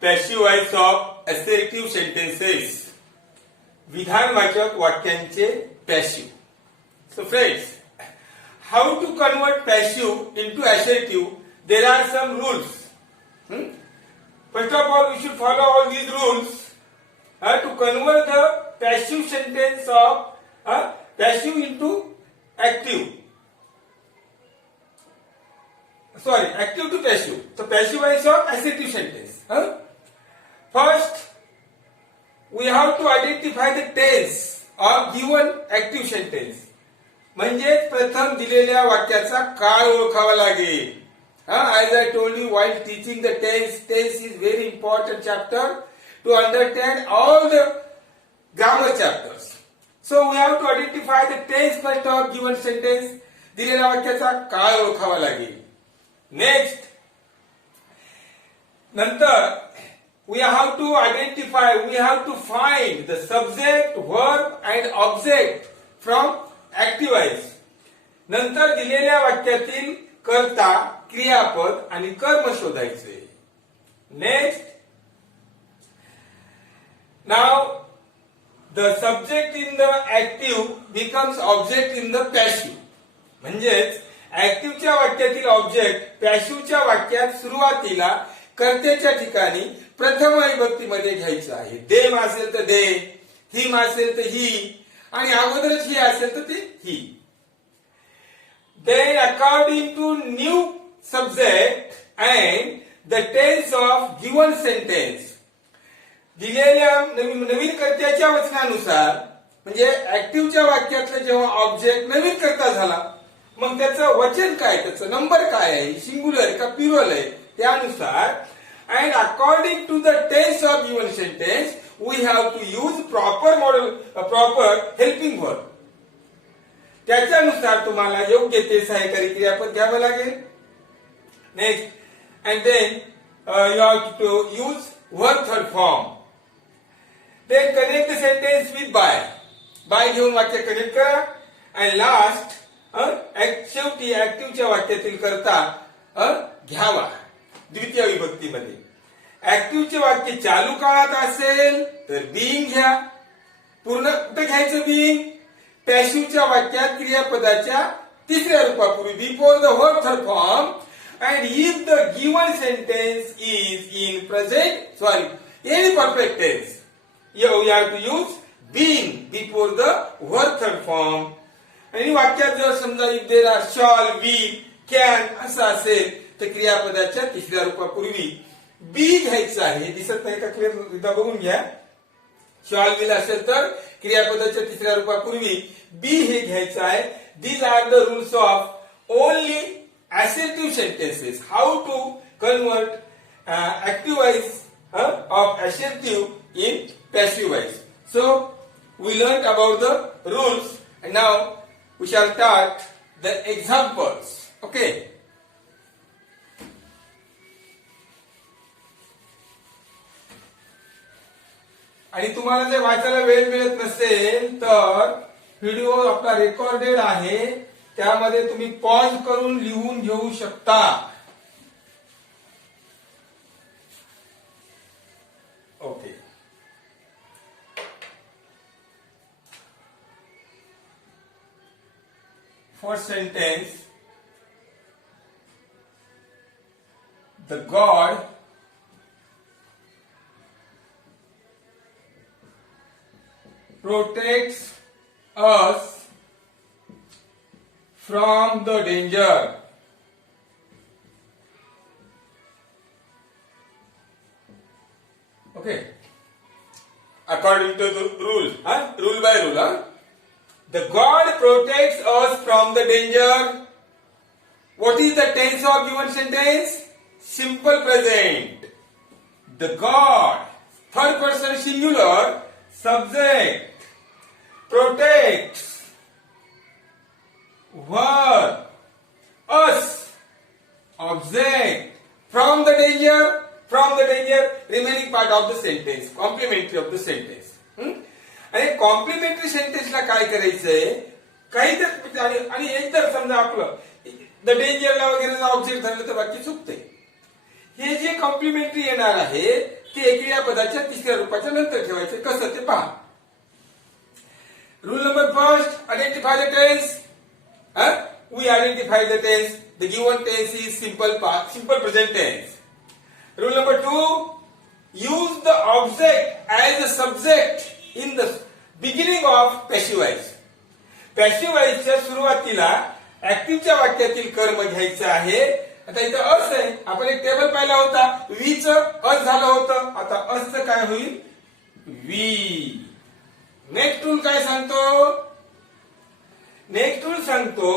passive voice of assertive sentences. विधानवाचक वाक्यांचे passive. So friends, how to convert passive into assertive? There are some rules. First of all, we should follow all these rules to convert the passive sentence of passive into active. Sorry, active to passive. So passive voice of assertive sentence. First, we have to identify the tense of given active sentence. म्हणजे प्रथम दिलेल्या वाक्याचा काळ ओळखावा लागेल. As I told you while teaching the tense is very important chapter to understand all the grammar chapters. So we have to identify the tense first of given sentence. दिलेल्या वाक्याचा काळ ओळखावा लागेल. Next, नंतर we have to identify, we have to find the subject, verb and object from active voice. नंतर दिलेल्या वाक्यातील कर्ता, क्रियापद आणि कर्म शोधायचे. Next, now the subject in the active becomes object in the passive. म्हणजेच ऍक्टिव्हच्या वाक्यातील ऑब्जेक्ट पॅसिव्हच्या वाक्यात सुरुवातीला कर्त्याच्या ठिकाणी प्रथम विभक्तीमध्ये घ्यायचं आहे. देम असेल तर दे, हिम असेल तर ही, आणि अगोदरच ही असेल तर ते ही. Then according to new subject and the tense of given sentence, दिलेल्या नवीन कर्त्याच्या वचनानुसार म्हणजे ऍक्टिव्हच्या वाक्यातलं जेव्हा ऑब्जेक्ट नवीन कर्ता झाला मग त्याचं वचन काय, त्याचं नंबर काय आहे, सिंग्युलर का प्लुरल आहे, त्यानुसार and according to the tense of given sentence we have to use proper model, proper helping verb. त्याच्यानुसार तुम्हाला योग्य ते सहाय्यकारी क्रियापद घ्यावं लागेल. Next, and then you have to use verb third form. Then connect the sentence with by. By घेऊन वाक्य कनेक्ट करा. And last, शेवटी ऍक्टिव्हच्या वाक्यातील कर्ता घ्यावा द्वितीय विभक्तीमध्ये. ऍक्टिव्हचे वाक्य चालू काळात असेल तर बीइंग घ्या. पूर्ण कुठे घ्यायचं बीइंग? पॅसिव्हच्या वाक्यात क्रियापदाच्या तिसऱ्या रूपापूर्वी before the verb third form. And if the given sentence is in present any perfect tense you have to use being before the verb third form. आणि वाक्यात जर समजा if there are shall, will, can असं असेल तर क्रियापदाच्या तिसऱ्या रूपापूर्वी बी घ्यायचं आहे. दिसत नाही का? क्लिअर एकदा बघून घ्या. शॉल, विल असेल तर क्रियापदाच्या तिसऱ्या रूपापूर्वी बी हे घ्यायचं आहे. These are the rules of only assertive sentences. How to convert active voice of assertive in passive voice. So we learned about the rules and now we shall start the examples. Okay. आणि तुम्हाला जर वाचायला वेळ मिळत नसेल तर व्हिडिओ आपला रेकॉर्डेड आहे, त्यामध्ये तुम्ही पॉज करून लिहून घेऊ शकता. Okay. First sentence, the God protects us from the danger. Okay. According to the rule, rule by rule, the God protects us from the danger. What is the tense of given sentence? Simple present. The God, third person singular, subject, protects, verb, us, object, from the danger, remaining part of the sentence, complementary of the sentence. आणि कॉम्प्लिमेंटरी सेंटेन्सला काय करायचंय, काही तर आणि एक तर समजा आपलं द डेंजरला वगैरे ऑब्जेक्ट झालं तर वाक्य चुकते. हे जे कॉम्प्लिमेंटरी येणार आहे ते क्रियापदाच्या तिसऱ्या रूपाच्या नंतर ठेवायचे. कसं ते पहा. Rule number first, identify the tense. We identify the tense. The given tense is simple present tense. Rule number two, use the object as a subject in the beginning of passive voice. Passive voice च्या सुरुवातीला ऍक्टिव्हच्या वाक्यातील कर्म घ्यायचं आहे. आता इथं अस आहे. आपण एक टेबल पाहिला होता. वी च अस झालं होतं. आता अस च काय होईल? वी. नेक्स्ट रूल काय सांगतो? नेक्स्ट रूल सांगतो,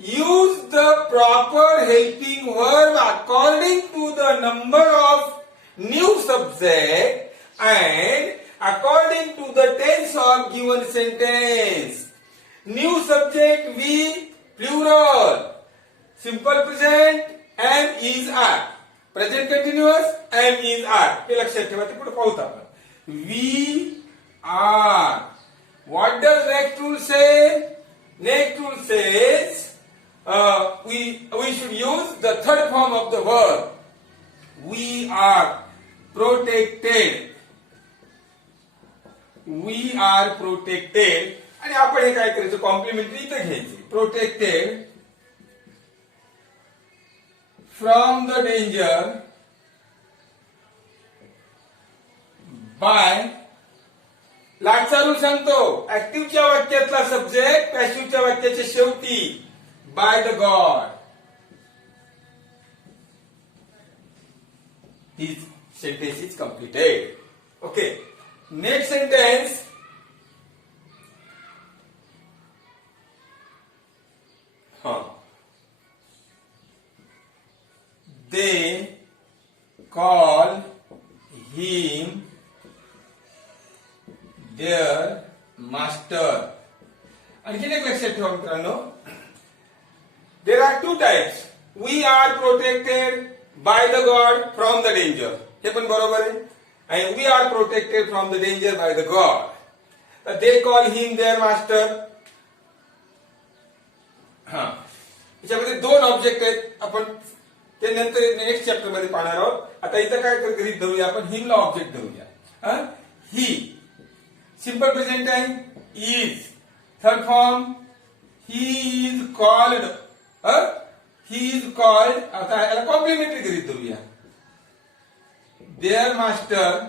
use the proper helping verb according to the number of new subject and according to the tense of given sentence. New subject we plural, simple present am is are, present continuous am is are. हे लक्षात ठेवा. ते पुढे पाहूत आपण. We are. What does next rule say? Next rule says we should use the third form of the verb. We are protected. We are protected. आणि आपण हे काय करायचं? कॉम्प्लिमेंटरी इथं घ्यायचे. Protected from the danger by. लाटचा rule सांगतो, ऍक्टिव्हच्या वाक्यातला सब्जेक्ट पॅसिव्हच्या वाक्याच्या शेवटी. By the god. This sentence is completed. Okay. Next sentence. They call him their master. आणखीन एक लक्षात ठेवा मित्रांनो. There are two types. We are protected by the God from the danger. हे पण बरोबर आहे. And we are protected from the danger by the God. They call him their master. याच्यामध्ये दोन ऑब्जेक्ट आहेत. आपण ते नंतर नेक्स्ट चॅप्टर मध्ये पाहणार आहोत. आता इथं काय गृहीत धरूया आपण. हिमला ऑब्जेक्ट धरूया. ही सिंपल प्रेझेंट आहे. Is. Third form he is called. He is called. आता याला कॉम्प्लिमेंटरी गृहीत धरूया. Their master.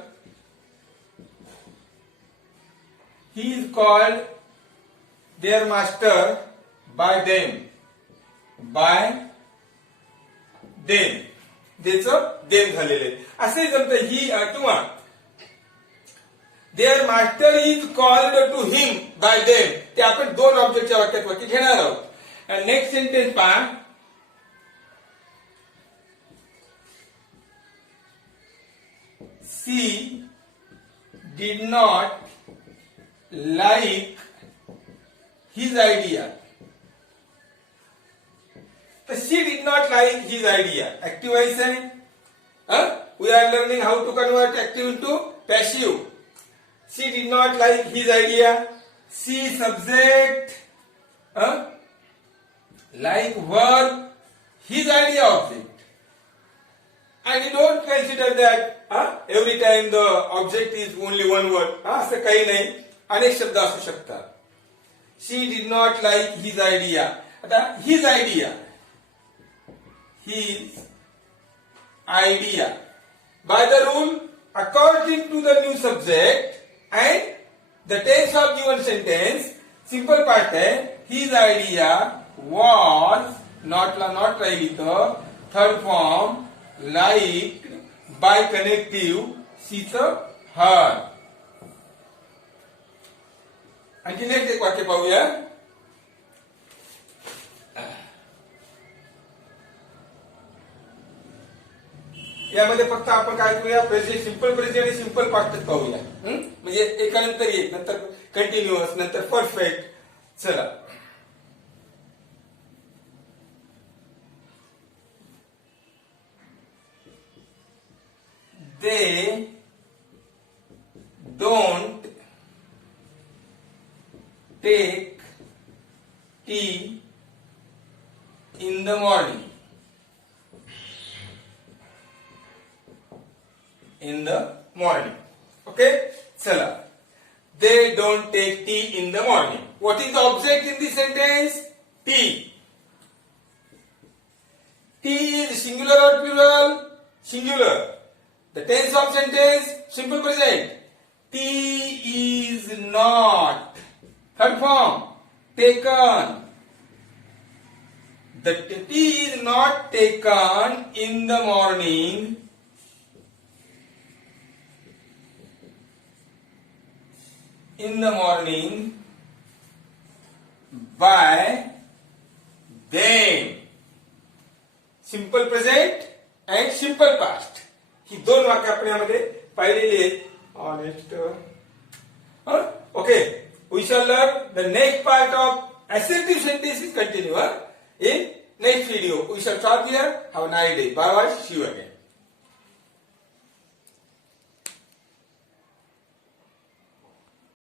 He is called their master by them. By them. देचं देम झालेलं आहे. असे जमतं. ही किंवा their master is called to him by them. ते आपण दोन ऑब्जेक्टच्या वाक्यात वाक्य घेणार आहोत. नेक्स्ट सेंटेन्स पहा. She did not like his idea. तर she did not like his idea. Active voice आहे. We are learning how to convert active into passive. She did not like his idea. She subject. Like verb. His idea object. And you don't consider that every time the object is only one word. असं काही नाही. अनेक शब्द असू शकतात. She did not like his idea. आता his idea. His idea. By the rule, according to the new subject and the tense of given sentence, simple part है. His idea was not राहिली तर third form liked by connective she's her. आणखी नेक्स्ट एक वाक्य पाहूया. यामध्ये फक्त आपण काय करूया, प्रेझेंट, सिंपल प्रेझेंट आणि सिंपल पास्ट पाहूया. म्हणजे एकानंतर एक, नंतर कंटिन्युअस, नंतर परफेक्ट. चला. They don't take tea in the morning. in the morning. Okay? चला. They don't take tea in the morning. What is the object in this sentence? Tea. Tea is singular or plural? Singular. The tense of sentence, simple present. Tea is not, third form, taken. The tea is not taken in the morning. In the morning by them. Simple present and simple past. ही दोन वाक्य आपण यामध्ये पाहिलेली आहेत. Next. Okay. We shall learn the next part of assertive sentences continue in next video. We shall stop here. Have a nice day. Bye bye. See you again.